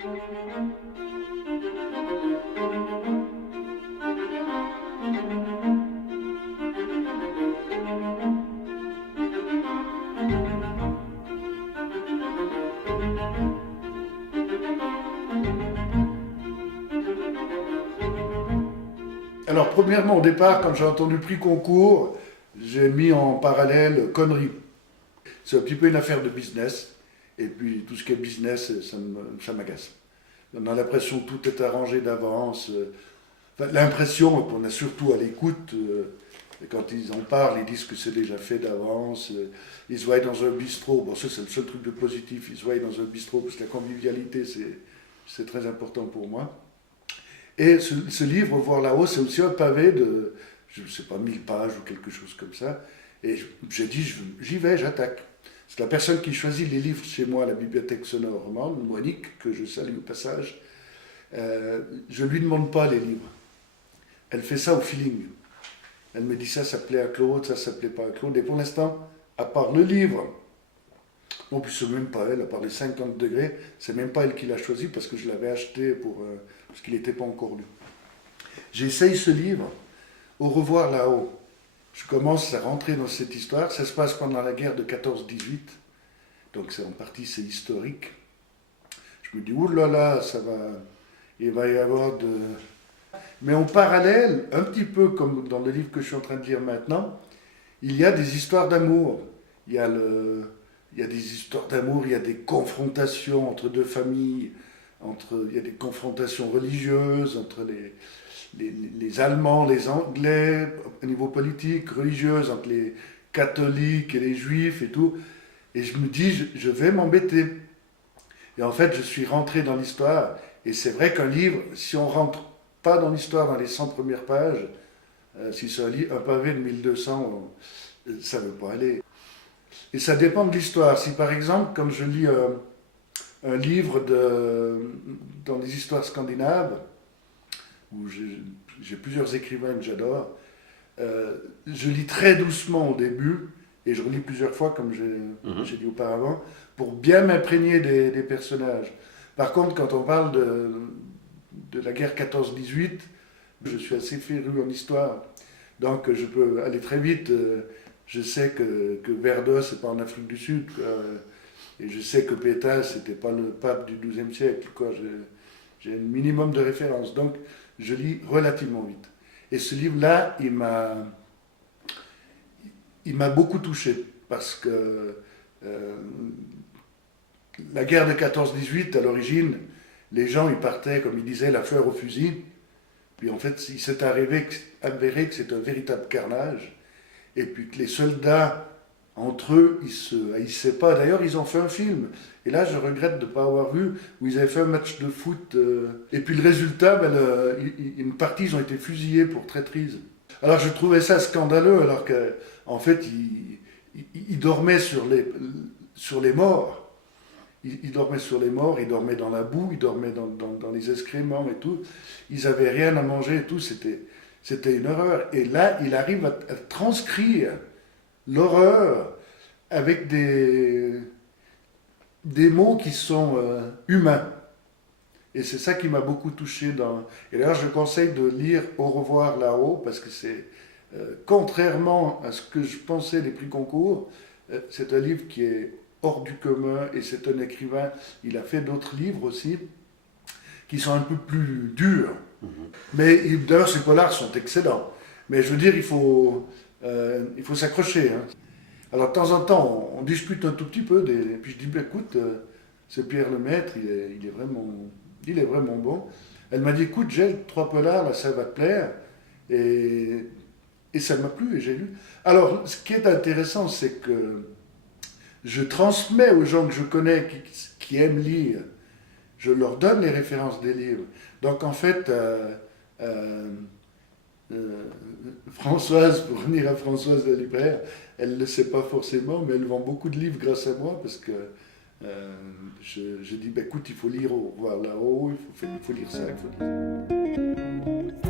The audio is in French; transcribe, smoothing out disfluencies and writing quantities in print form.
Alors, premièrement, au départ, quand j'ai entendu prix concours, j'ai mis en parallèle conneries. C'est un petit peu une affaire de business. Et puis, tout ce qui est business, ça m'agace. On a l'impression que tout est arrangé d'avance. Enfin, l'impression qu'on est surtout à l'écoute. Et quand ils en parlent, ils disent que c'est déjà fait d'avance. Ils se voient dans un bistrot. Bon, ça, c'est le seul truc de positif. Ils se voient dans un bistrot parce que la convivialité, c'est très important pour moi. Et ce livre, Voir là-haut, c'est aussi un pavé de, je ne sais pas, 1000 pages ou quelque chose comme ça. Et j'ai dit, j'y vais, j'attaque. C'est la personne qui choisit les livres chez moi à la bibliothèque sonore romande, Monique, que je salue au passage. Je ne lui demande pas les livres. Elle fait ça au feeling. Elle me dit ça plaît à Claude, ça plaît pas à Claude. Et pour l'instant, à part le livre, bon, puis c'est même pas elle, à part les 50 degrés, c'est même pas elle qui l'a choisi parce que je l'avais acheté parce qu'il n'était pas encore lu. J'essaye ce livre, Au revoir là-haut. Je commence à rentrer dans cette histoire. Ça se passe pendant la guerre de 14-18, donc en partie c'est historique. Je me dis, oulala, il va y avoir de... Mais en parallèle, un petit peu comme dans le livre que je suis en train de lire maintenant, il y a des histoires d'amour. Il y a des histoires d'amour, il y a des confrontations entre deux familles, il y a des confrontations religieuses entre les Allemands, les Anglais, au niveau politique, religieuse, entre les catholiques et les juifs et tout. Et je me dis, je vais m'embêter. Et en fait, je suis rentré dans l'histoire. Et c'est vrai qu'un livre, si on rentre pas dans l'histoire dans les 100 premières pages, si c'est un pavé de 1200, ça ne veut pas aller. Et ça dépend de l'histoire. Si par exemple, quand je lis un livre dans les histoires scandinaves, où j'ai plusieurs écrivains que j'adore, je lis très doucement au début, et je relis plusieurs fois, comme j'ai dit auparavant, pour bien m'imprégner des personnages. Par contre, quand on parle de la guerre 14-18, je suis assez féru en histoire, donc je peux aller très vite. Je sais que Verdun, c'est pas en Afrique du Sud, quoi. Et je sais que Pétain, c'était pas le pape du XIIe siècle, quoi. J'ai un minimum de références, donc je lis relativement vite. Et ce livre-là, il m'a beaucoup touché, parce que la guerre de 14-18, à l'origine, les gens, ils partaient, comme ils disaient, la fleur au fusil. Puis en fait, il s'est avéré que c'est un véritable carnage. Et puis que les soldats, entre eux, ils se haïssaient pas. D'ailleurs, ils ont fait un film. Et là, je regrette de ne pas avoir vu, où ils avaient fait un match de foot. Et puis le résultat, une partie, ils ont été fusillés pour traîtrise. Alors je trouvais ça scandaleux, alors qu'en fait, ils dormaient sur les morts. Ils dormaient sur les morts, ils dormaient dans la boue, ils dormaient dans les excréments et tout. Ils n'avaient rien à manger et tout, c'était une horreur. Et là, il arrive à transcrire l'horreur avec des mots qui sont humains. Et c'est ça qui m'a beaucoup touché. Et d'ailleurs, je conseille de lire Au revoir là-haut, parce que c'est, contrairement à ce que je pensais des prix concours, c'est un livre qui est hors du commun, et c'est un écrivain, il a fait d'autres livres aussi, qui sont un peu plus durs. Mais d'ailleurs, ces polars sont excellents. Mais je veux dire, il faut s'accrocher. Hein. Alors de temps en temps, on discute un tout petit peu, et puis je dis, bah, écoute, c'est Pierre Lemaître, il est vraiment bon. Elle m'a dit, écoute, j'ai 3 polars, là, ça va te plaire. Et ça m'a plu, et j'ai lu. Alors, ce qui est intéressant, c'est que je transmets aux gens que je connais, qui aiment lire, je leur donne les références des livres. Donc en fait, Françoise, pour revenir à Françoise la libraire, elle ne le sait pas forcément, mais elle vend beaucoup de livres grâce à moi, parce que je dis, bah, écoute, il faut lire Au revoir là-haut, il faut lire ça, il faut lire ça.